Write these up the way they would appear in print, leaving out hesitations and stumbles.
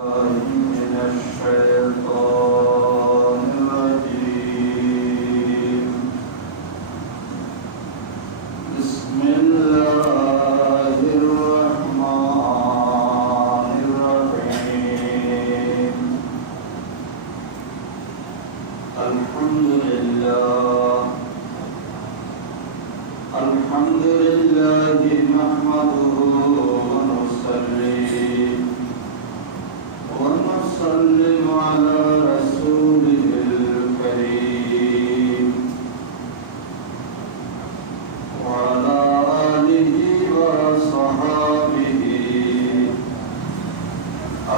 من الشيطان الرجيم بسم الله الرحمن الرحيم الحمد لله نحمده ونسلم على رسوله الكريم وعلى آله وصحابه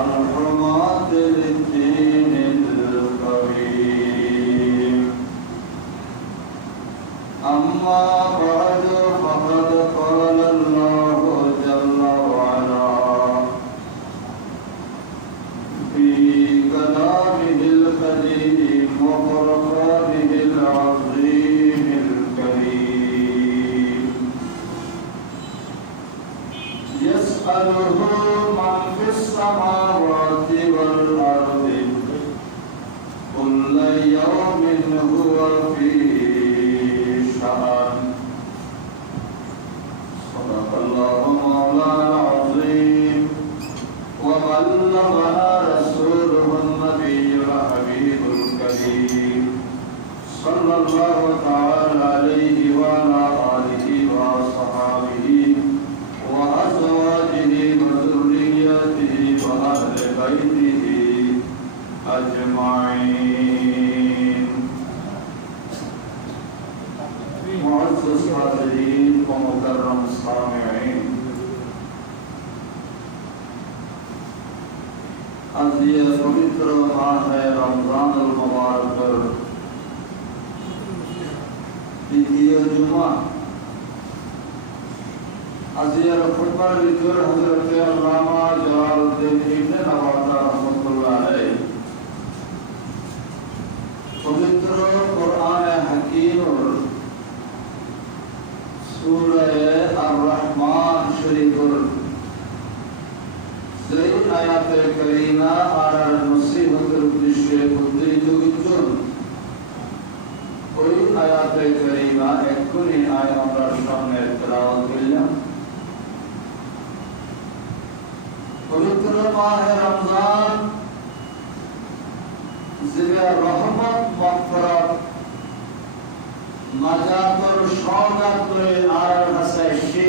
الحماة للدين القويم أما بعد فقد قال الله جل وعلا في كلامه القديم وفرقانه العظيم الكريم يسأله من في السماوات والأرض كل يوم هو في شأن صدق الله مولانا العظيم وبلغنا رسوله النبي الحبيب الكريم صلى الله تعالى عليه وعلى آله وصحابه وأزواجه وذريته وأهل بيته أجمعين. معزز حاضرين ومكرم سامعين، आज ये पवित्र माह है रमजान मुबारक द्वितीय जुमा। आज ये खुतबा लिखकर हजरत अल्लामा जलालुद्दीन इब्न नवाता रहमतुल्लाह अलैह पवित्र कुरान हकीम सूरह ar-Rahman शरीफ যেই আয়াতে কারিমা আর নসিহতের উদ্দেশ্যে উদ্ধৃত করেছেন ওই আয়াতে কারিমা এক্ষুনি আমরা সামনে তেলাওয়াত করলাম। পবিত্র মাহে রমজান জিবে রহমত মাগফিরাত নাজাতের সওগাত করে আর হাসাইছি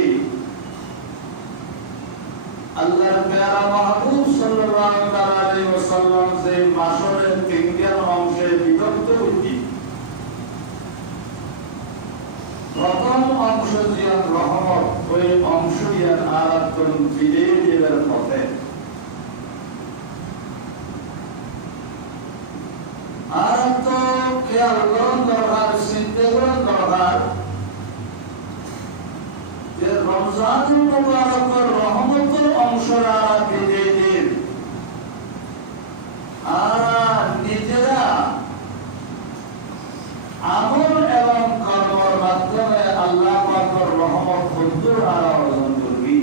আল্লাহর প্যারা মাহবুব সাল্লাল্লাহু আলাইহি ওয়াসাল্লাম যে মাসের তিনটা অংশে বিভক্ত হইতি। প্রথম অংশ জিয়ান রহমত, ওই অংশ জিয়ান আরাতন বিদেয়ের পথে। আরাত খেয়াল করুন দরকার, চিন্তা করুন দরকার যে রমজানুল মুবারকের রহমতের অংশরা বিদেয়ের আর নিজেরা আমল এবং কর্মের মাধ্যমে আল্লাহ পাকের রহমত হুজুর আর অর্জন করবি।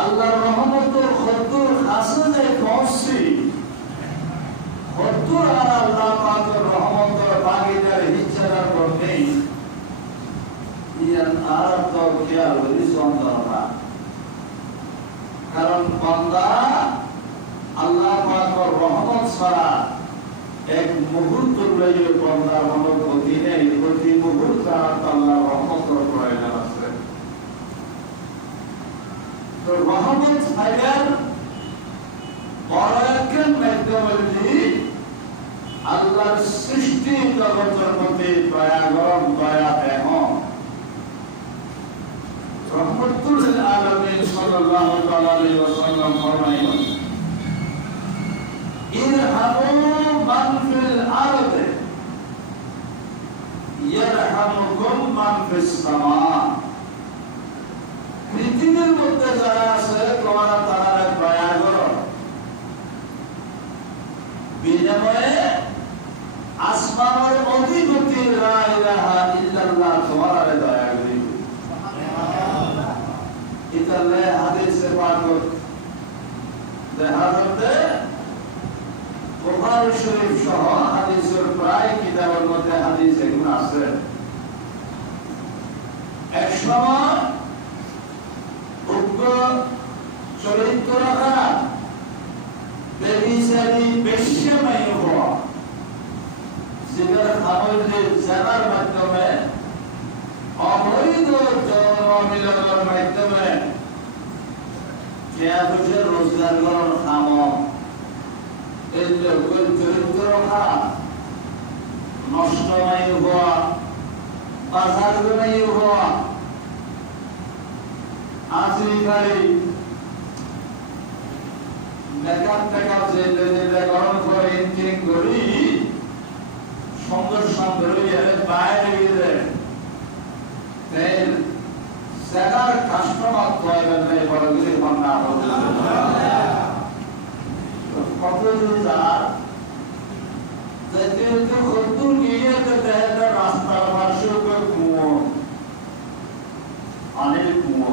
আল্লাহর রহমতের হুজুর হাসনে পৌঁছি হুজুর আর আল্লাহ পাকের রহমতের ভাগীদার হিসাবের করতে ইয়ান আর তো খেয়াল করি সন্দেহটা, কারণ বান্দা আল্লাহ পাকের রহমত ছাড়া এক মুহূর্ত লইয়ে বান্দার মনে গতি নেই। প্রতি মুহূর্ত আল্লাহর রহমতের প্রয়োজন আছে। তো রহমত পাইবার বড় একটা মাধ্যম হচ্ছে আল্লাহর সৃষ্টি জগতের মধ্যে দয়া গরম দয়া দেহ রহমতুল লিল আলামিন সাল্লাল্লাহু আলাইহি ওয়াসাল্লাম ফরমায়েন ইরহামু মান ফিল আরদি ইয়ারহামুকুম মান ফিস সামা। পৃথিবীর মধ্যে যারা আছে তোমরা তাদের দয়া করো, বিনিময়ে আসমানের অধিপতি লা ইলাহা ইল্লাল্লাহ তোমার দয়া করি। ইতালে হাদিসে পাক হাজরতে বুখারী শরীফ সহ হাদিসের প্রায় কিতাবের মধ্যে হাদিস এগুলো আছে। এক সময় উগ্র চরিত্র রাখা বেবিচারী বেশ্যাময় হওয়া, যেটার খামরদের জানার মাধ্যমে অবৈধ যৌন মিলনের মাধ্যমে রোজগার করার খাম এই লোকের চরিত্র রাখা নষ্টময় হওয়া, বাজারময় হওয়া, আজরিকারী মেকআপ টেকআপ যে গরম করে ইঞ্জিনিয়ারিং করি সুন্দর সুন্দর বাইরে গিয়ে সেলার কাস্টমার তৈরি নেই বড়গুলি ভাবনা কত যার যেহেতু খদ্দুর গিয়ে রাস্তার পাশে কুয়ো অনেক কুয়ো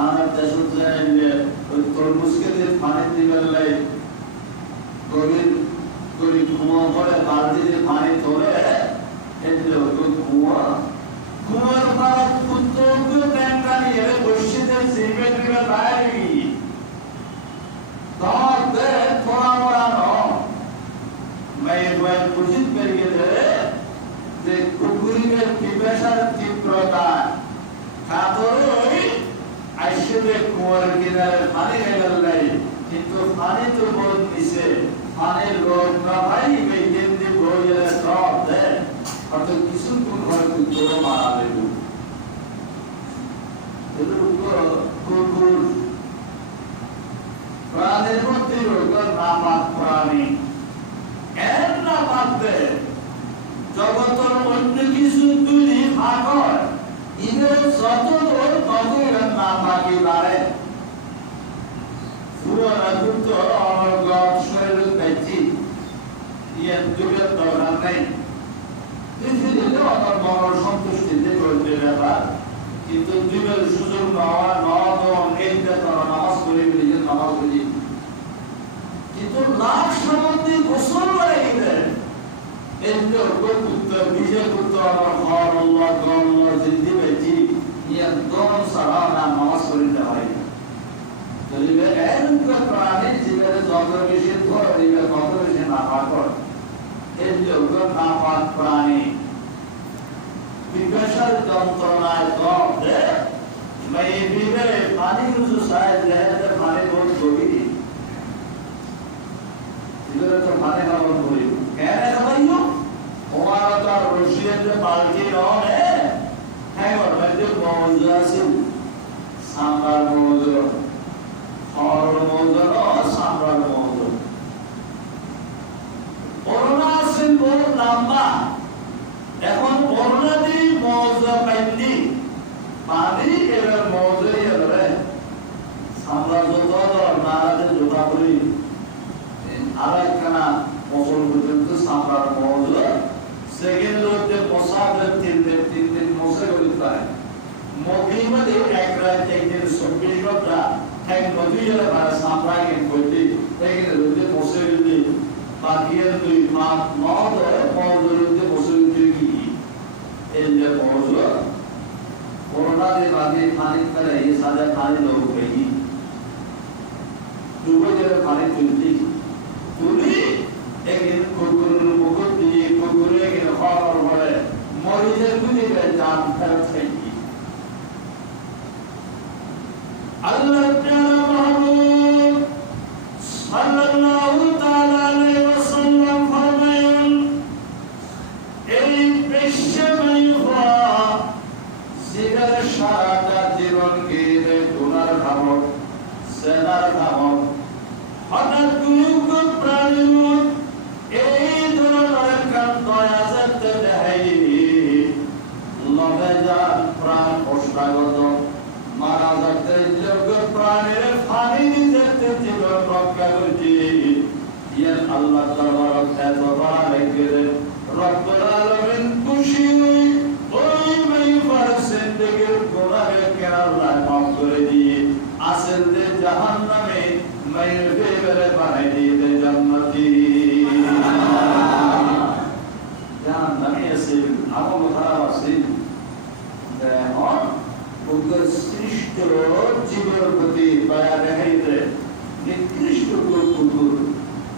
আর দেশের যে ওই তরমুজকে দিয়ে পানি দিবেন লাই গরিব গরিব কুয়ো করে বালতি দিয়ে পানি তোলে এগুলো কুয়ো কুয়োর পাড়া কুত্তকে ট্যাঙ্কা নিয়ে বসিতে জিবে দিবে বাইরে গিয়ে তবে থোড়া মোড়ানো মেয়ের বয়স বুঝিত পেরিয়ে দেবে যে কুকুরের পিপাসার তীব্রতা কাতরই আইসে কুয়োর কিনারে পানি গেল নাই, কিন্তু পানি তো বহুত নিচে, পানির রোগ না ভাই বেগেন দিয়ে বই গেলে সব দেয় হয়তো কিছুক্ষণ হয়তো তোর মারা দেব। কুকুর প্রাণের মধ্যে রোগ নাপাক প্রাণী এর না পাকবে জগতের অন্য কিছু তুলি ভাগ হয় ইদের যত দূর তত না পাকি বাড়ে। পুরোনো কিন্তু আমার গড শরীর পেয়েছি ইয়ে যুগের দরকার নেই, পৃথিবীতে আমার মনের সন্তুষ্টিতে করতে ব্যাপার, কিন্তু যুগের সুযোগ নেওয়া নদন নামাজ করি নিজের নামাজ বুঝি, কিন্তু লাখ সম্বন্ধে গোসল করে গেলে নিজে করতে আমার ঘর আল্লাহ গল্লাহ জিন্দি পেয়েছি ইয়ার দম ছাড়া না নামাজ করিতে হয় না। প্রাণী জীবনে যত বেশি ধরে দিবে তত বেশি নাপাক করে, এর যোগ্য নাপাক প্রাণী পিপাসার যন্ত্রণায় দমে মেয়ে দিবে পানি উঁচু সাইজ লেহেতে পানি বহুত গভীর এগুলো তো পানি খাওয়ার করি কেন খাওয়াইও ওমারা তো আর রশিয়ার যে বালতি নয় হ্যাঁ যে মৌজ আছে সামরার মৌজ হর মৌজ সামরার মৌজ করোনা আছে বহু লম্বা, এখন করোনা দিয়ে মৌজ পাইনি পানি এবার মৌজই এবারে সামরা যত নারাজে জোটা করি আর একখানা মৌসুম পর্যন্ত সামরার মৌজ সেকেন্ড লোকতে পোশাকের তিন দিন মশে করি পায় মধ্যে এক রাত একদিন 24 ঘন্টা এক নদী জলে ভাড়া সামরাকে করতে এখানে রোদে মশে যদি বাকি দুই মাস নদ মৌজুরিতে মশে কি এই যে মৌজ कोरोना के बाद पानी का ये सादा पानी लोग गई दुबई जगह पानी तुली एक दिन कुकुर मुकुट दिए कुकुर एक दिन खार और बड़े मरीजर कुछ का जान कर चाहिए अल्लाह प्यारा महबूब सल्लल्लाहु ताला अलैहि वसल्लम फरमाएं एक पेशेमय हुआ सिगर सारा जीवन के गुनार धामक सेनार धामक हठाৎ কুয়ুক প্রাণী এই ধরনের দয়া যেতে দেয় লবে যান প্রাণ কষ্টাগত মারা যেতে যোগ্য প্রাণের ফানি যেতে জীবন রক্ষা করছি ইয়ে আল্লাহ দরবার এত বড় রেখে রব্বুল আলামিন খুশি ওই মেয়ে ফারসেন থেকে গোনাহে কে আল্লাহ মাফ করে দিয়ে আসল যে জাহান্নামে মায়ের ফেলে বানাই দিয়ে দেয় জান্নাতি। জাহান্নামী আছে, আমল খারাপ আছে। এখন বুকের সৃষ্ট জীবের প্রতি দয়া দেখাইতে নিকৃষ্ট কুকুর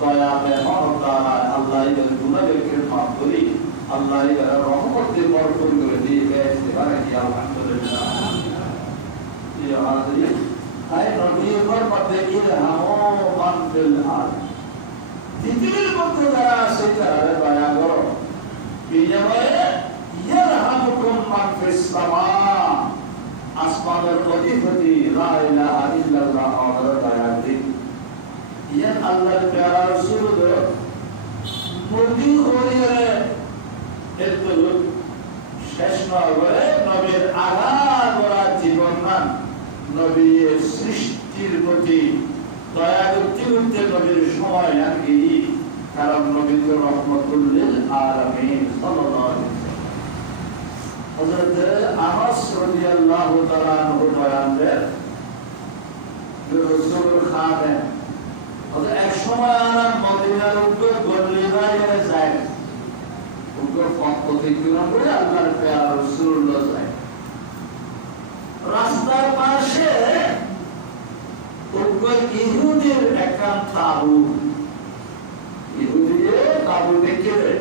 দয়া মেহর দ্বারা আল্লাহ এদের গুনাহকে মাফ করি, আল্লাহ এদের রহমতে বরকত করে দিয়ে বেহেশতে পারে কি আলহামদুলিল্লাহ। ইয়া হাজির আই নবীর বরকতে ইরহামু মান ফিল আরদ। পৃথিবীর মধ্যে যারা আছে তারা দয়া করো, বিনিময়ে ইয়ারহামুকুম মান ফিস সামা, আসমানের অধিপতি লা ইলাহা ইল্লাল্লাহ আমাদের দয়া দিন। ইয়ান আল্লাহর প্যারা রাসূল মুরগি হইয়ে একটু শেষ নয় নবীর আগাগোড়া জীবন মান নবীর সৃষ্টির প্রতি দয়া করতে করতে নবীর সময় আর কি, কারণ নবী তো রহমতুল লিল আলামিন সাল্লাল্লাহু আলাইহি ওয়াসাল্লাম। হযরত আনাস রাদিয়াল্লাহু তাআলা আনহু বয়ান দেন রাসূল খাদেম এক সময় আরাম মদিনার উপর গল্লিরা যায়, উপর পথ অতিক্রম করে আল্লাহর প্যারা রাসূলুল্লাহ যায়। রাস্তার পাশে উপর ইহুদির একটা তাবু, ইহুদিয়ে তাবু দেখে দেয়।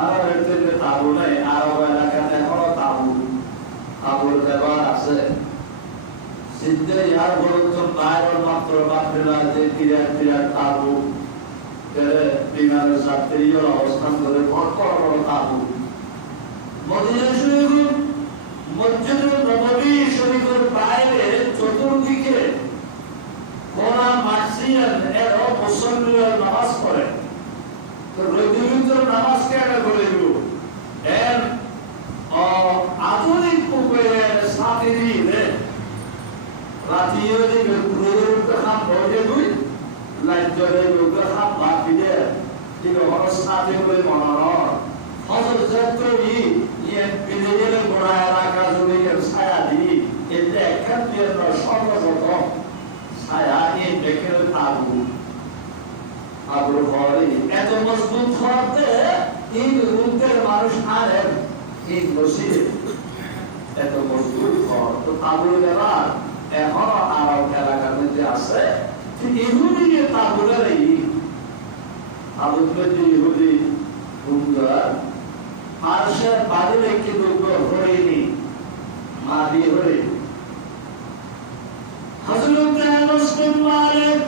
আর এতে তাবু নাই, আরব এলাকাতে এখনো তাবুর ব্যবহার আছে। সিদ্ধে ইয়ার বলছেন বাইরের মাত্র বাপরেলা যে বিরাট তাবু বিমানের যাত্রীরা অবস্থান করে বড় বড় তাবু। মদিনা শরীফ মসজিদুল নববী শরীফের বাইরে চতুর্দিকে কোনা মাসজিদ এর মুসল্লিরা নামাজ পড়ে। তো রবিউল নামাজ কেন করে দিব এর আধুনিক উপায়ে সাথীরি রে রাতিও দিকে পুরোর কাম বলে দুই লাইজরে লোক কাম বাকি দে ঠিক হলো সাথে করে মনোর হযরত যতই ইয়ে বিলের গোড়া এলাকা জুড়ে ছায়া দি এতে একখান দিয়ে সর্বপ্রথম ছায়া এই দেখে আবু ঘরে এত মজবুত হতে এই রূপের মানুষ আরে এই বসে এত মজবুত হওয়া তো তাবুর ব্যাপার এখনো আরব এলাকার মধ্যে আছে। ঠিক ইহুদি তাবুরের এই তাবুর মধ্যে ইহুদি হুমদার মানুষের বাড়ি রেখে দুঃখ হয়নি মাদি হয়ে হযরত আনাস বিন মালিক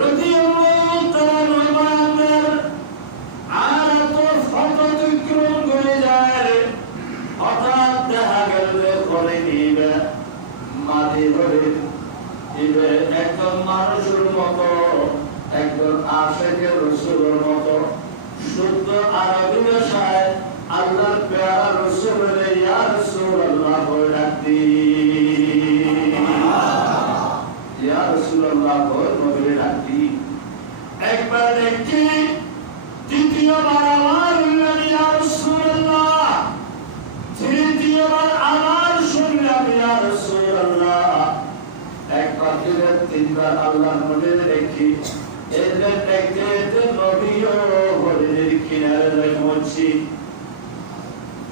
রাদিয়াল্লাহু তাআলা আনহু আর তো ফতোক্রম করে যায়। হঠাৎ দেখা গেল করে নিবে মাদি হয়ে দিবে একজন মানুষের মতো, একজন আশিকের রাসূলের মতো শুদ্ধ আরবি ভাষায় আল্লাহর প্যারা রাসূলের ইয়া রাসূলুল্লাহ বলে ডাকতি, ইয়া রাসূলুল্লাহ বলে নবীরে ডাকতি। একবার দেখি, দ্বিতীয়বার আমার ইয়া রাসূলুল্লাহ, তৃতীয়বার আমার শুনলাম ইয়া রাসূলুল্লাহ, একবার দিলে তিনবার আল্লাহর নবীরে দেখি। এদের দেখতে দেখতে নবীও হরিণের কিনারে পৌঁছি।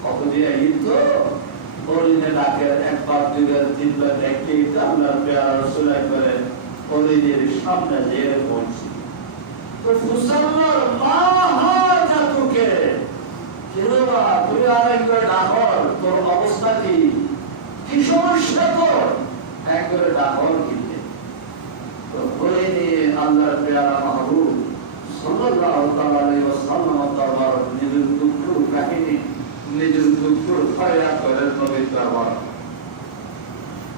কতদিন এই তো হরিণে ডাকের একবার দুইবার তিনবার দেখতে আল্লাহর প্যারা রাসূল একবারে হরিণের সামনে যেয়ে পৌঁছি। তো মুসলমান মা হাজা তোকে কেবা তুই আরেকবার ডাকর, তোর অবস্থা কি সমস্যা তোর, একবারে ডাকর কিনতে আল্লাহর প্যারা মাহবুব সাল্লাল্লাহু আলাইহি ওয়াসাল্লাম দরবার নিজের দুঃখ কাহিনী নিজের দুঃখ ফায়দা করে নবীর দরবার।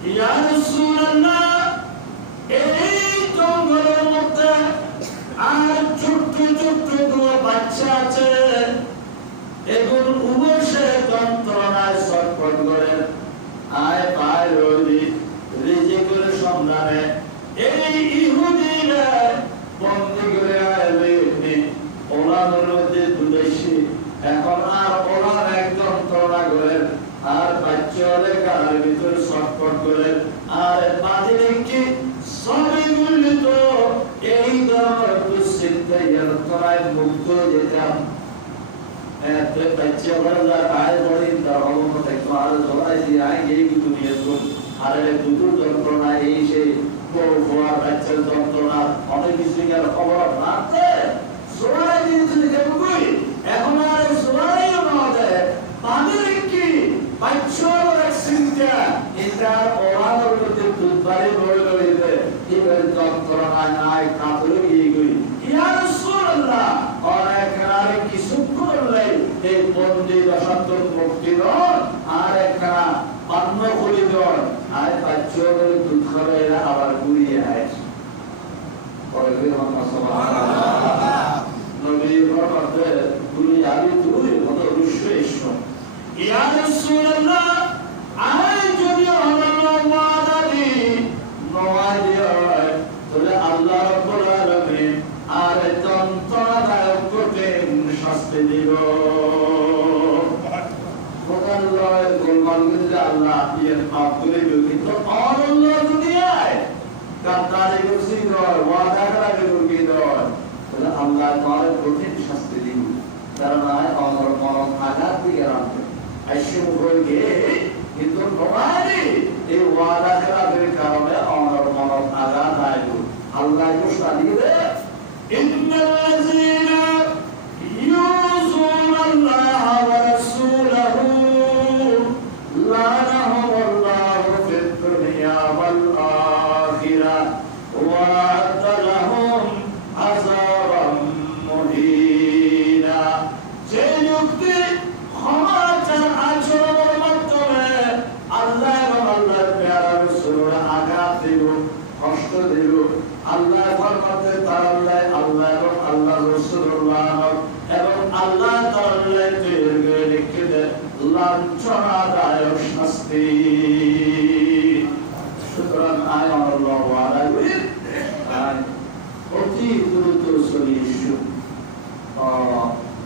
ইয়া রাসূলুল্লাহ, এই জঙ্গলের মধ্যে আর ছোট্ট ছোট্ট দুটো বাচ্চা আছে, এগুলো উবসে যন্ত্রণায় ছটফট করে আয় পায় রোজি রিজিকের সন্ধানে। এই ইহুদিরা বন্দী করে আইলে ওলার মধ্যে দুলেছি, এখন আর ওলার একদম তলা করে আর বাচ্চাদের গালের ভিতরে ছটফট করে আর বাদি রেখে সবই যেতাম বাচ্চা বড় যা কাজ করে তার অবস্থা একটু আরো জড়াইছি আগে এই দুনিয়া তো আর দুটো যন্ত্রণা এই সেই বড় বড় বাচ্চার যন্ত্রণা অনেক কিছু আর খবর রাখতে সোনাই দিয়েছে কেমন এখন আর সোনাই না দেয় তাদের কি বাচ্চার ভ্যাকসিনটা এটা ওরানোর মধ্যে দুধবারে বড় হয়েছে এবার যন্ত্রণা নাই কাতরে গিয়ে গই ইয়া রাসূলুল্লাহ অনেক আর কিছু করলে এই বন্দি দশান্ত মুক্তি নয় আর একটা পান্ন খুলি নয় আর বাচ্চার দুধ খাবে এরা আবার ঘুরিয়ে আসে পরে নবী ফরমাতে তুমি আগে তুমি কত রুশিয়েছ ইয়া রাসূলুল্লাহ আই যদি আল্লাহ ওয়াদা দি নওয়াজি হয় তাহলে আল্লাহ রাব্বুল আলামিন আর যন্ত্রণাদায়ক কঠিন শাস্তি দিব আল্লাহ গোলমাল করে আল্লাহ এর মাফ করে দিও কিন্তু আল্লাহ দুনিয়ায় কাতারে করছি নয় ওয়াদা করা করবি নয় তাহলে আল্লাহ তোমার কঠিন শাস্তি দিব কারণ আমার মরণ আঘাত দিয়ে রাখবে আইসে মুখে কিন্তু নয় এই ওয়াদা করার কারণে আমার মরণ আঘাত আইব আল্লাহ ঘোষণা দিবে ইন্নাল্লাযীনা ইউযুনা আল্লাহ ওয়া রাসূলাহু লানাহুমুল্লাহু ফিদ দুনিয়া ওয়াল আখিরাহ ওয়া আ'আদ্দা লাহুম আযাবাম মুহিনা যে ব্যক্তি ক্ষমাচার আচরণের মাধ্যমে আল্লাহ এবং আল্লাহর প্যারা রাসূলের আঘাত দিব কষ্ট দিব আল্লাহ ফরমাতে তাআলা আল্লাহ এবং আল্লাহর রাসূলুল্লাহ এবং আল্লাহ তাআলা তৈরি লিখে দেন লাঞ্ছনাদায়ক শাস্তি সুতরাং আয় আল্লাহ ওয়ালা অতি দ্রুত সলিউশন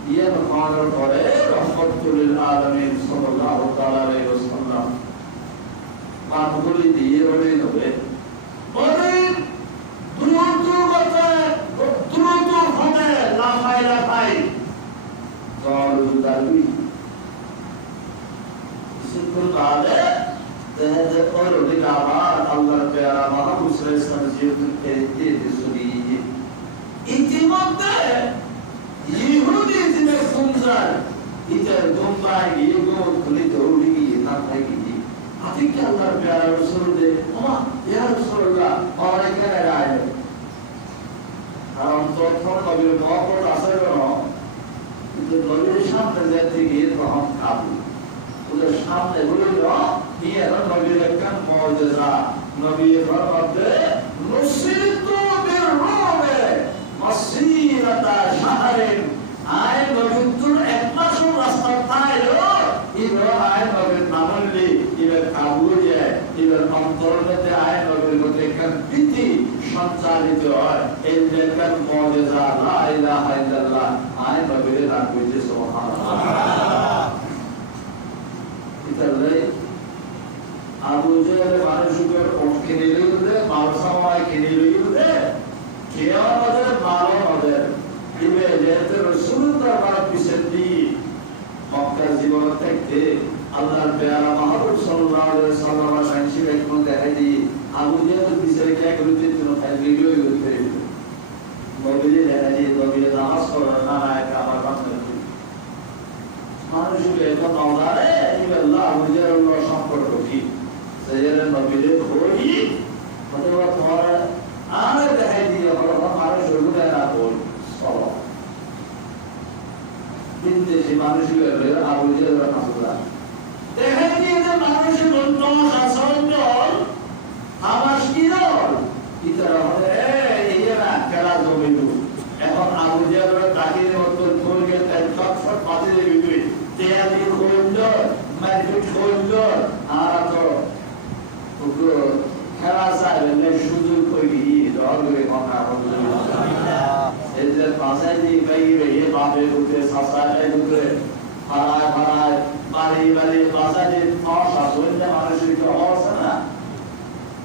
ইয়ার খানের পরে রহমতুল আলামিন সাল্লাল্লাহু তাআলা আলাইহি ওয়াসাল্লাম পাঠগুলি দিয়ে বলে নেবে অনেক দ্রুত ভাবে লাফাই দাবি কিছুক্ষণ বাদে দেখতে পর ওদিকে আবার আল্লাহর পেয়ারা মাহবুব সাল্লাল্লাহু আলাইহি ওয়াসাল্লাম ইতিমধ্যে ইহুদি যে ফুনজার এটা দম্বাই ইগো খুলে দৌড়ি গিয়ে না থাকি আতিক আল্লাহর পেয়ারা রাসূল দে ওমা ইয়া রাসূলুল্লাহ আর এখানে রায় কারণ তখন নবীর মহব্বত আছে কেন কিন্তু নবীর সামনে যেতে গিয়ে তখন কাবু ওদের সামনে বলিল নিয়ে নবীর একটা মুজিজা নবী ফরমাতে নুসিরতু বিররুবে মাসিরাতা শাহরিন আয় নবীর এক মাসের রাস্তা তাইলো ইবরা আয় নবীর নামলি ইবের কাবু যায় ইবের অন্তর্গতে আয় নবীর মধ্যে একটা ভীতি সঞ্চারিত হয় এই দেখেন মুজিজা লা ইলাহা ইল্লাল্লাহ আয় নবীর নাম কইতে সুবহানাল্লাহ ইতালে আবু জাহেল মানুষকে কিনে লইলে মালসামায় কিনে লইলে কিয়ামতের মালও ওদের ইবে যেতে রাসূল দরবার পিছে দিয়ে মক্কার জীবন থেকে আল্লাহর পেয়ারা মাহবুব সাল্লাল্লাহু আলাইহি ওয়াসাল্লাম সাইনসি একমত দেখাই দিয়ে আবু জাহেল পিছে কে করতে ছিল তাই ভিডিও করতে নবীরে দেখাই দিয়ে নবীরে নামাজ পড়া না একা আমার বান্দা মানুষকে এখন আওলারে ইল্লাহ আবু জাহেল সম্পর্ক কি সেজন্য নবীরে কই অথবা তোমার আর দেখাই দিয়ে হলো মানুষ ওগুলো না বল সব কিন্তু সেই মানুষগুলো আবু জাহেল রাসূলুল্লাহ দেখাই দিয়ে যে মানুষের বন্ধন শাসন আমার কি দল ইতারা হলে এই না খেলা জমিল এখন আবু জাহেলের কাটির মতো ধরে তাই চটফট পাতে দিবি তেয়ালি হইল মারপিট হইল আর তো খেলা চাইলে সুযোগ করি দলে কথা বলতে এই যে পাশে দিয়ে বাইরে এ বাপে উঠে সাসায় উঠে পাড়ায় বাড়ি বাজারে শাসন মানুষের কি অবস্থা না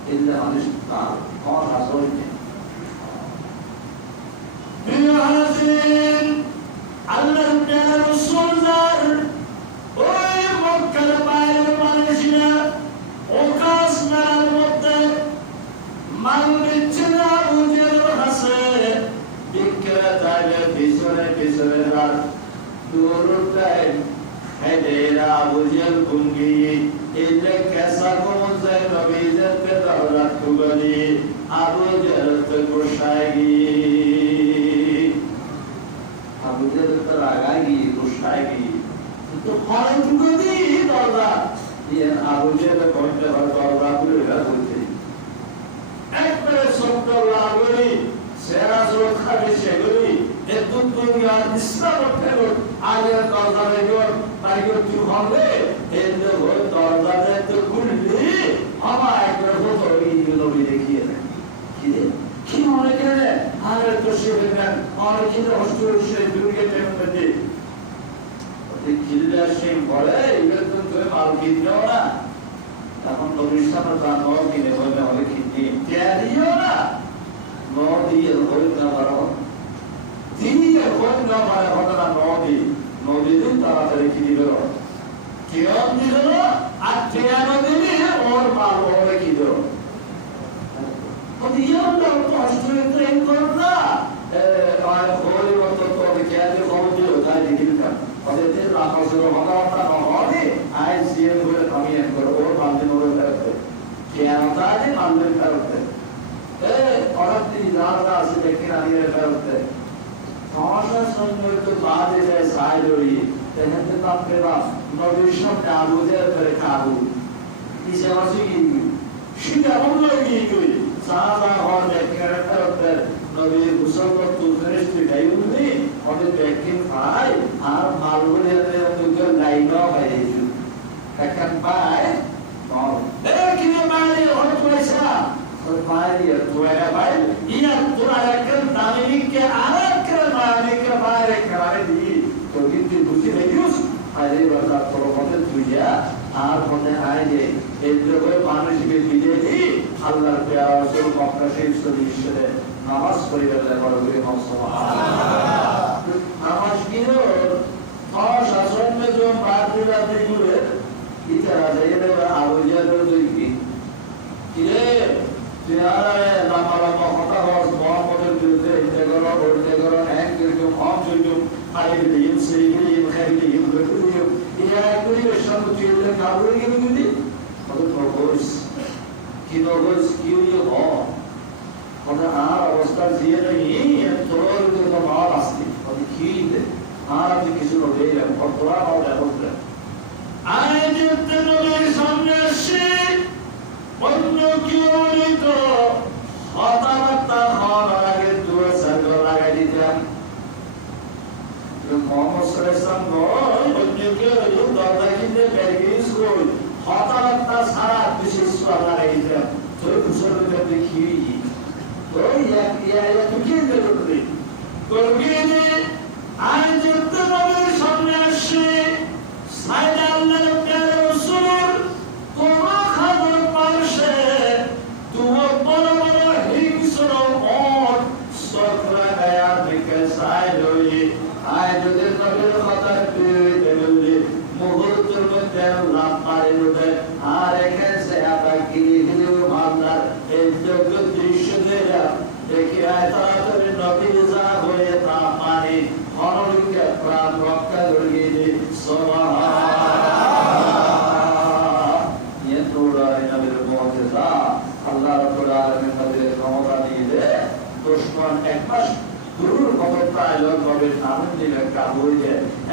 এই যে মানুষ তার শাসন মাল নিচ্ছে না বুঝের হাসে বিক্রেতাকে পিছনে পিছনে রাত দূরটায় হেদেরা বুঝের গুঙ্গি এলে কেসা কমন যায় নবীজেরকে দরজাত কুগলি আবু জেরতে গোসাইগি আবু জেরতে রাগাইগি গোসাইগি তো হয় কুগলি দরজা ইয়ে আবু জেরতে কইতে হয় দরজা খুলে রাখতে একবারে সত্য লাগলি সেরা সুরক্ষা সেগুলি একটু দুনিয়া ইসলাম ফেরত আগের দরজা রেগর তাইগর তুই হবে এলে ওই দরজাতে তো খুললি আমার একবার হতো এই নবী দেখিয়ে দেয় কি মনে করে আর তো সেখানে আর কি অষ্টে দুর্গে টেম্পলে ওই কিল্লা সিং বলে এগুলো তো তুই মাল কিনও না তখন নবীর সামনে তা নয় কিনে বললে অনেক কিনে দিও না নদী হই না বারো দিয়ে হই না মানে ঘটনা নদী দিন তাড়াতাড়ি কিনে দিল কেউ দিল আর কেন দিলে ওর মাল ওরে কি দিল ইয়ন তো অস্ট্রেলিয়া ট্রেন করো না আর হই মতো তো কেয়ারে খবর দিল তাই দেখিলাম ওদের রাখা শুরু হওয়াটা নহলে আই সিএম করে আমি এন করো ওর মালদি ওরে ফেরত কেন তাই মালদি ফেরত औरती ज़्यादा से लेकिन आगे करते हमारा संग तो बाद है साइड हुई तेरे तो तब के बाद नवीशम ने आबूदे करे काबू इसे वासी की शिदा हम लोग की कोई सादा और लेकर करते नवी गुस्सा को तू फिनिश दिखाई उन्हें और बैकिंग फाई आर मालूम है तो लाइन ऑफ है जो लेकिन बाय और लेकिन हमारे और पैसा Maria, tu era vai, ia tu era cantando e que ara cantando que vai cara de, tu que tu buzi regius, aí vai dar por onde tu ia, a onde aí ele vai panos que pide de, Allah प्यार से मौका से सदीश है, नमाज पढ़ी रहता है बड़े हम सुबह, नमाज की हो, और शासन में जो बात जाती है, इतना जाइए ना आवाज़ जो देखी, ये यारा लामा होता है मोहम्मद बिरदे इंतगरा इंतगरा हैं जो हम जो आए दिन से ये खैली ये बिल्कुल ये कोई शब्द चीज़ का बोल के नहीं मतलब प्रोपोज कि नोबल्स क्यों ये हो और अवस्था ये नहीं है तोड़ जो माल आस्ती और खींच आप किसी को दे रहे और थोड़ा और है आए जितने लोग सामने से অন্য কেউ নিত হতাহতা হওয়ার আগে দুয়ে সার্কেল লাগাই দিতাম মোহাম্মদ সাল্লাল্লাহু অন্য কেউ দরজা কিনতে ব্যাগিস কই হতাহতা সারা বিশেষ লাগাই দিতাম তো বুঝতে দেখি তো ইয়া কি করবে করবে যে আজ যত নবীর সামনে আসে সাইদ আল্লাহর প্যারে রাসূল কোন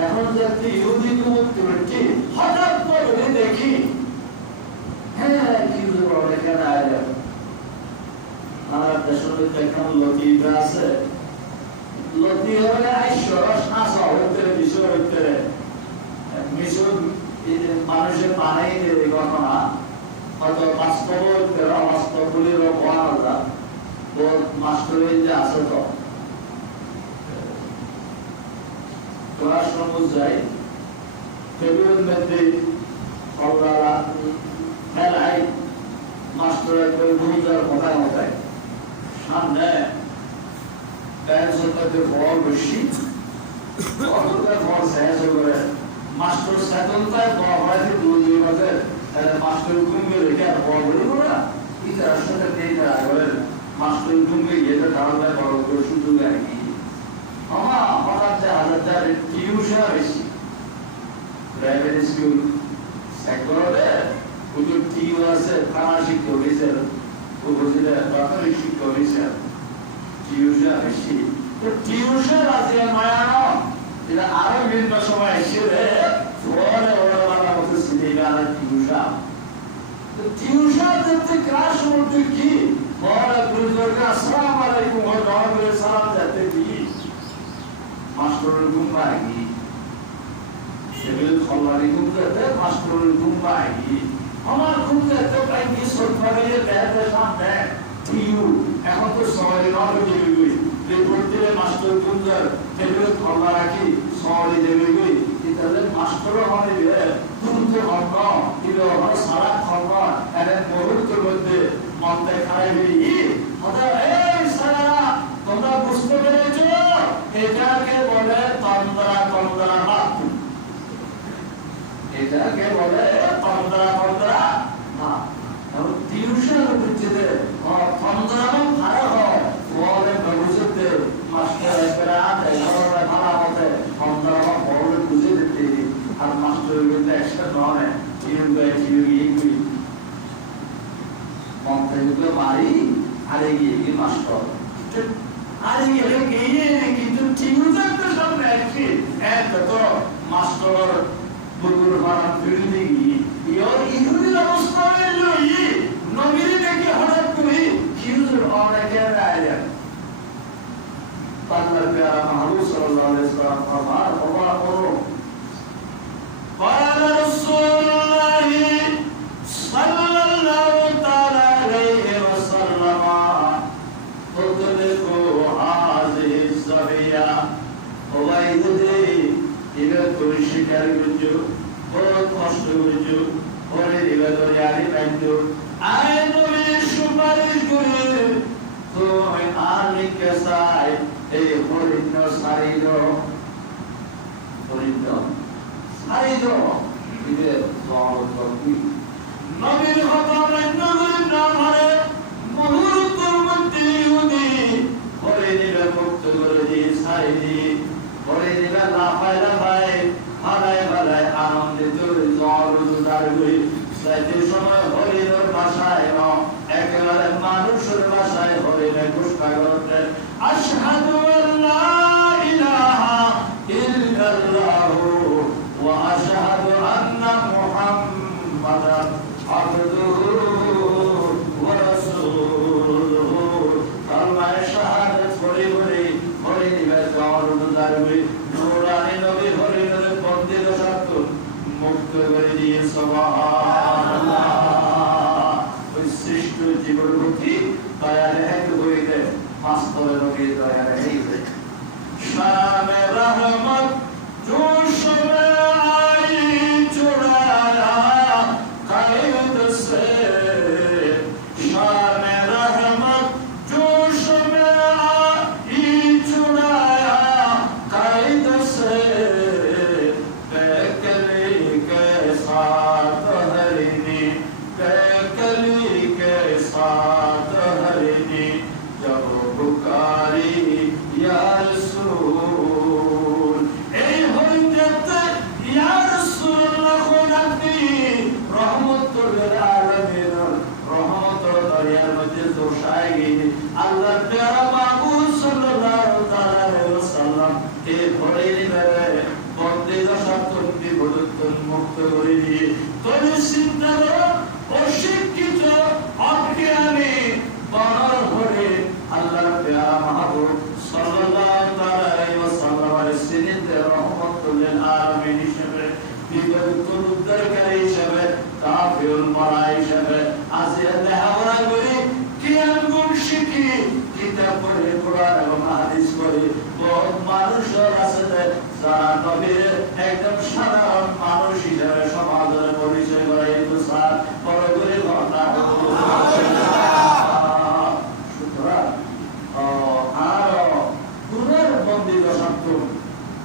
এখন যাতে ইহুদি কুমুত্তরটি হঠাৎ করে দেখি হ্যাঁ কি বলে কেন আইলা আর দেশের দেখলাম লতিফা আছে লতি হলে আইসরস আসা হইতে বিষয় হইতে মিশর মানুষের বানাই দেবে ঘটনা হয়তো বাস্তব হইতে বাস্তব বলির বলা তো মাস্টারের যে আছে তো ক্লাসরুম যায় টেবিলের মধ্যে কলরা খেলায় মাস্টারের বুঝার কথায় কথায় সামনে প্যান্সের বল বেশি বল শেষ করে মাস্টার সেতনটায় বড় হয় দুই মাসে মাস্টার ঘুমিয়ে রেখে বল বলি না এটা আসলে এটা বলেন মাস্টার তুমি এটা ধারণা বড় করে শুধু আর কি আমা হঠাৎ হাজার টিউশন বেশি প্রাইভেট স্কুল সেক্টরে কুতো টিউ আছে খানা শিক্ষক হয়েছে উপজেলা প্রাথমিক শিক্ষক হয়েছে টিউশন বেশি তো টিউশন আছে মায়ানো এটা আরো বিভিন্ন সময় এসে ফলে ওরা বাবা মতো সিনেমা আর টিউশন তো টিউশন দেখতে ক্লাস করতে কি বড় বুজুর্গ আসসালামু আলাইকুম ওয়া রাহমাতুল্লাহি সালাম যাতে কি মাস্টারের গুম্বাগি সেগুলো খলবারি গুম্বাতে মাস্টারের গুম্বাগি আমার গুম্বাতে প্রায় 20 সরকারের ব্যাপারে সামনে টিউ এখন তো সবাই নয় দেবে যে পড়তে মাস্টার গুম্বার সেগুলো খলবারি সবাই দেবে তাহলে মাস্টার হবে তুলন্ত হক কিন্তু আমার সারা খবর এর মুহূর্তের মধ্যে মন দেখায় এই সারা তোমরা বুঝতে পেরেছ এটাকে বলে তন্দ্রা ভাব এটাকে বলে তন্দ্রা ভাব টিউশন হচ্ছে তন্দ্রা ভালো হয় বলে ভবিষ্যতে মাস্টার একরা ভালো মতে তন্দ্রা বলে বুঝে দিতে আর মাস্টার কিন্তু একসাথে নয় টিউগুলি মন্ত্রগুলো মারি আরে গিয়ে মাস্টার আরে গিয়ে কিন্তু টিউশন তো সামনে আসছে এক তো মাস্টার বুকুর ফারাম ফিরলি ইওর ইহুদির অবস্থা হলো নবীর দেখে হঠাৎ করে হিউজুর অনেকে রায় আল্লাহর প্যারা মাহবুব সাল্লাল্লাহু আলাইহি ওয়াসাল্লাম ফরমান ওয়া করো قال رسول الله صلى الله تعالى عليه وسلم اطلقوا هذه الصبية وإذا إذا كل شكر بجو बहुत কষ্ট করেছো পরে দিবে দরিয়ারি বাইতো আয় নবী সুপারিশ করে তুমি আর লিখে চাই এই হরিণ সারিদ ইদে দওয়াত নবীর কথা মান্য করে না মারে মুহূর্তের মধ্যে ইহুদি পরে দিবে মুক্ত করে দিয়ে সাইদি পরে দিবে লাফায় ভালায় আনন্দিত জলদার হয়ে সেই সময় হরিণের ভাষায় একেবারে মানুষের ভাষায় হরিণের ঘোষণা করতে আশহাদু আল্লা ইলাহা ইল্লাল্লাহু ওয়া আশহাদু আন্না মুহাম্মাদান আবদুহু ওয়া রাসূলুহু কালমায়ে শাহাদাত পড়ে দিবে জলদার হয়ে নূরানি নবী হরিণের বন্দিত সত্য মুক্ত করে দিয়ে সুবহানাল্লাহ ওই সৃষ্ট জীবন মুক্তি দয়ার এক হইলে বাস্তবে নবী দয়ার এই শামে রহমত জোশ মে আই চুড়ায়া কায়দ সে শামে রহমত জোশ মে আই চুড়ায়া কায়দ সে আল্লাহ প্যারা মাহবুব সাল্লাল্লাহু আলাইহি ওয়াসাল্লাম এই হরিণের বন্দিত সত্তরটি বদুত্তর মুক্ত করে দিয়ে তবে চিন্তা করো অশিক্ষিত অজ্ঞানী বনর হরে আল্লাহ প্যারা মাহবুব সাল্লাল্লাহু আলাইহি ওয়াসাল্লামের সিনেতে রহমতুল আলামিন হিসেবে বিপদ উদ্ধারকারী হিসেবে কাফিরুল মারা হিসেবে আজিয়া দেহাওয়া করে জ্ঞান গুণ শিখি কিতাব পড়ে কোরআন এবং হাদিস পড়ে বহুত মানুষ আছে যারা নবীর একদম সাধারণ মানুষ হিসেবে সমাজের পরিচয় করে কিন্তু স্যার বড় করে ঘটনা সুতরাং আর গুণের বন্দিত সত্য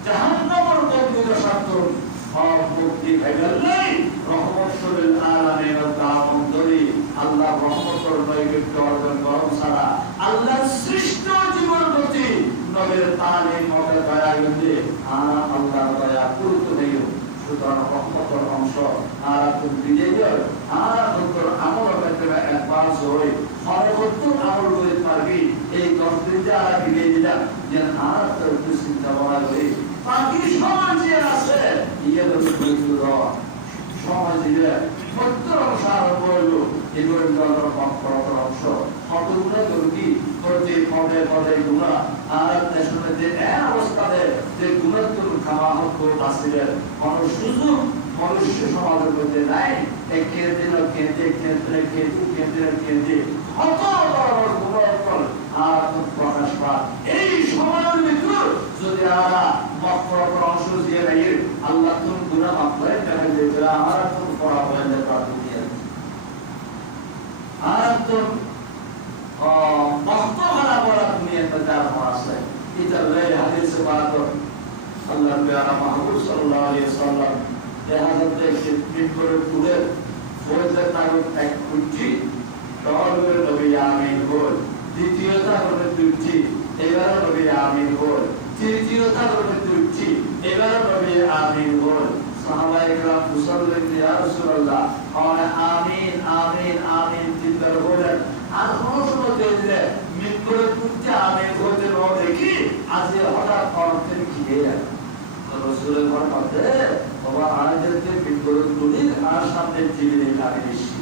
জাহান্নামের বন্দিত সত্য সব মুক্তি ভেবে নেই রহমত শরীর আলামিনের দাম ধরি আল্লাহ রহমত করবে নবীর তালিম মতে দয়া গেলে আর আল্লাহ দয়া পূর্ত হইও সুতরাং রহমতের অংশ আর তুমি বিজয় আর তোর আমল ক্ষেত্রে অ্যাডভান্স হই সর্বোত্তম আমল করে পারবি এই 10 দিন যারা বিজয় দিলাম যে আর তোর চিন্তা ভাবনা করি বাকি সমাজে আছে ইয়ে সমাজে সত্তর অংশ আরো বলল এগুলো জলের পক্ষর অংশ কতগুলো দুর্গী প্রতি পদে পদে গুণা আর দেশের যে অবস্থাতে যে গুণাত্মক খাওয়া হতো আসিলেন কোন সুযোগ মনুষ্য সমাজের মধ্যে নাই এক কেন্দ্রে কেন্দ্রে কেন্দ্রে কেন্দ্রে কেন্দ্রে কেন্দ্রে কত বড় গুণাত্মক আর প্রকাশ পায় এই সমাজের ভিতর যদি আমরা পক্ষর অংশ দিয়ে রাখি আল্লাহ তুমি গুণা মাফ করে দেখা যাবে আমার তুমি পড়া বলেন প্রার্থনা আর তো বক্ত হারা বলা তুমি একটা যার আছে এটা লয়ে হাদিসে বাত আল্লাহ প্যারা মাহবুব সাল্লাল্লাহু আলাইহি ওয়াসাল্লাম জাহাজতে শিফট করে তুলে ফৌজে তাগুত এক কুচি দরবের নবী আমিন বল দ্বিতীয়টা হলো তুচ্ছি এবারে নবী আমিন বল তৃতীয়টা হলো তুচ্ছি এবারে নবী আমিন বল সাহাবায়ে কেরাম মুসাল্লিন ইয়া রাসূলুল্লাহ আমরা আমিন আমিন আমিন তিনবার বলেন আর সমস্ত দিলে মিট করে তুচ্ছি আমিন বলতে না দেখি আজ হঠাৎ করতে গিয়ে রাসূলের বলতে বাবা আয়াতকে মিট করে তুলি আর সামনে জিবরিল আমিন এসে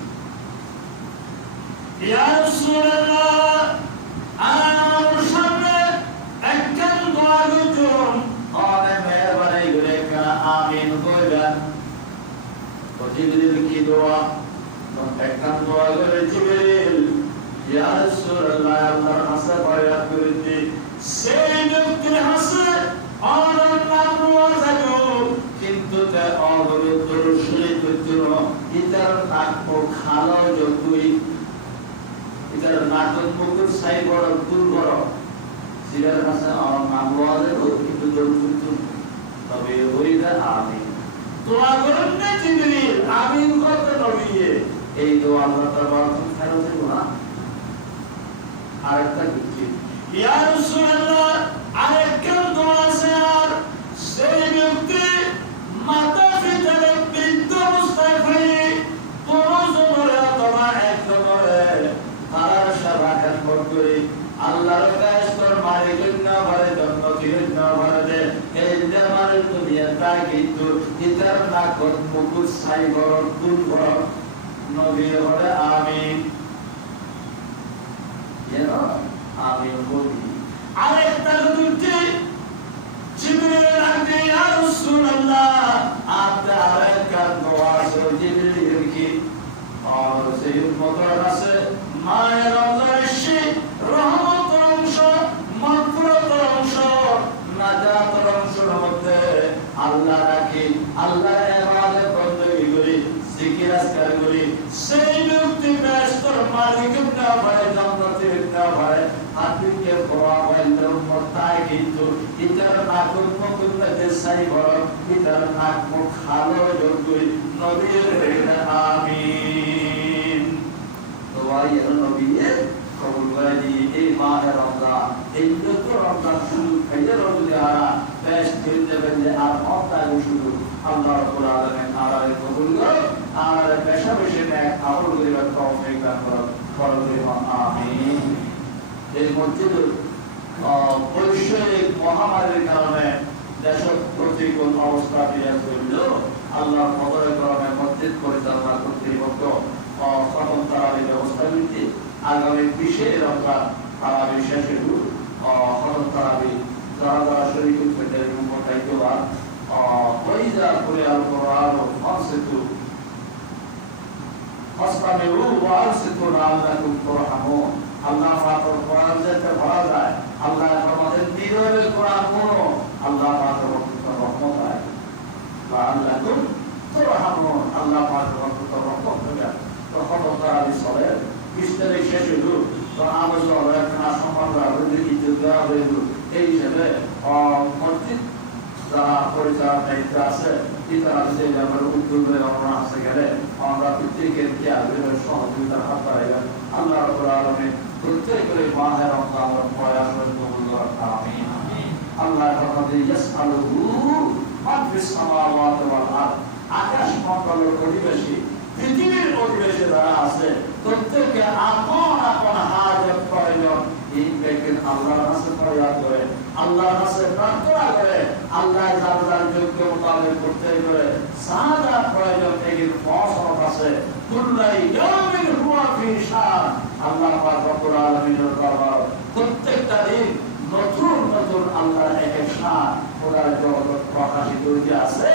ইয়া রাসূলুল্লাহ আমার সামনে একজন দোয়া করুন আরে মেহরবানি করে আমিন বলবেন তো জিবরিল কি দোয়া তো একজন দোয়া করে জিবরিল ইয়া রাসূলুল্লাহ আল্লাহর কাছে বায়াত করেছি সেই ব্যক্তির হাসে আর নাম ওয়াজাদু কিন্তু তে অবরুদ্ধ শুনে করতে ইতার নাক ও খালো যতই ইতার নাক মুকুর সাই বড় দূর বড় সিরার কাছে আর নাম ওয়াজাদু কিন্তু দরুদ তবে ওইটা আমিন দোয়া করেন না জিবরিল আমিন করতে নবীয়ে এই দোয়া আল্লাহ তাআলা ফেরত দেন না আরেকটা কি ইয়া রাসূলুল্লাহ আরেকটা দোয়া আছে আর সেই ব্যক্তি মাতা পিতার বৃদ্ধ অবস্থায় ফেলে পরজনের তোমার একজনের তার সেবা খেদমত করে আল্লাহর কাছে মালিকের না বলে জন্নতের না বলে এই যে আমাদের দুনিয়াটা কিন্তু ইতার না কোন মুকুট সাই বড় দূর বড় নবী বলে আমিন ইয়া আমিন বলি আরেকটা দুটি জিবরিল আনতে ইয়া রাসূলুল্লাহ আপনি আরেকটা দোয়া করে জিবরিল কি আর সেই উম্মতের কাছে মায়ের অংশে রহমতের অংশ মাগফিরাতের অংশ নাজাতের অংশের মধ্যে আল্লাহ রাখি আল্লাহর ইবাদত বندگی করি জিকির আজকার করি সেই ব্যক্তি বেহেশতের মালিক না হয় জান্নাতের না হয় আত্মীয়কে বড় হইলে উম্মতায় কিন্তু ইতার নাক মুখ দেশাই বড় ইতার নাক মুখ খালো যতই নবীর আমিন দোয়াই নবীর কবুল করে দিয়ে এই মাহে রমজান এই তো রমজান শুরু হয়ে রমজান আরা বেশ দিন দেবেন যে আর হপ্তাহে শুরু আল্লাহ রাব্বুল আলামিন আরারে কবুল করুন আর বেশা বেশি নেক আমল করিবার তৌফিক দান করুন আমিন এই মসজিদের বৈশ্বিক মহামারীর কারণে দেশের প্রতিকূল অবস্থা বিরাজ করল আল্লাহ কদরের কারণে মসজিদ পরিচালনা কর্তৃপক্ষ খতম তারাবির ব্যবস্থা নিতে আগামী 20 রমজান তারাবি শেষে খতম তারাবি যারা যারা শরীক হতে মোটাইতে আর ওইজা করে আল কোরআন ও ফাসিতু ফাসতামিউ ওয়া আরসিতু লাআল্লাকুম তুরহামুন আল্লাহ পাকের কোরআন যেটা পড়া যায় আল্লাহ আমাদের দিনের কোরআন পড়ো আল্লাহ পাকের রহমত হয় লাআল্লাকুম তুরহামুন আল্লাহ পাকের রহমত হবে তো খতম তারাবি চলে 20 তারিখ শেষ হলো তো আমরা একটা সম্মান রাখতে ইজ্জত দেওয়া হইল এই হিসেবে মসজিদ যারা পরিচালনায় আছে তারা যে আমার উদ্যোগে আমরা আসতে গেলে আমরা প্রত্যেকের সহযোগিতার হাত বাড়াইবেন আল্লাহ রাব্বুল আলামিন প্রত্যেকের মাহে রমজান প্রয়াস কবুল করুন আমিন আল্লাহ কথা ইয়াসআলুহু মান ফিস সামাওয়াতি ওয়াল আরদ, আকাশ মণ্ডলের অধিবাসী, পৃথিবীর অধিবাসী যারা আছে, প্রত্যেকে আপন আপন হাজত প্রয়োজন এই ব্যক্তির আল্লাহর কাছে ফরিয়াদ করে, আল্লাহর কাছে প্রার্থনা করে, আল্লাহ যার যার যোগ্য মোতাবেক করতে করে সাদা প্রয়োজন এর ফসল আছে। কুল্লাই ইয়াউমিন হুয়া ফি শান, আল্লাহ পাক রব্বুল আলামিনের দরবার প্রত্যেকটা দিন নতুন নতুন আল্লাহর এক এক শান খোদার জগৎ প্রকাশিত হয়ে আছে।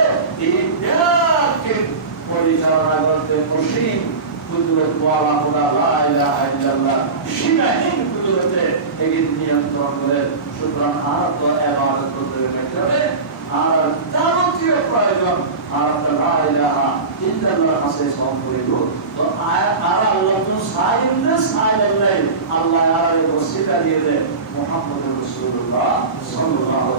এই ব্যাপক পরিচালনা করতে মুশরিক কুদরত ওয়ালা খোদা লা ইলাহা ইল্লাল্লাহ সীমাহীন কুদরতে এগিয়ে নিয়ন্ত্রণ করে। সুতরাং আর তো ইবাদত করতে হবে, আর যাবতীয় প্রয়োজন আর লা ইলাহা ইল্লাল্লাহ কাছে সম্পূর্ণ। তো আর আল্লাহ তো সাইলেন্স আল্লাহ আর ওসিলা দিয়ে দে মুহাম্মদুর রাসূলুল্লাহ সাল্লাল্লাহু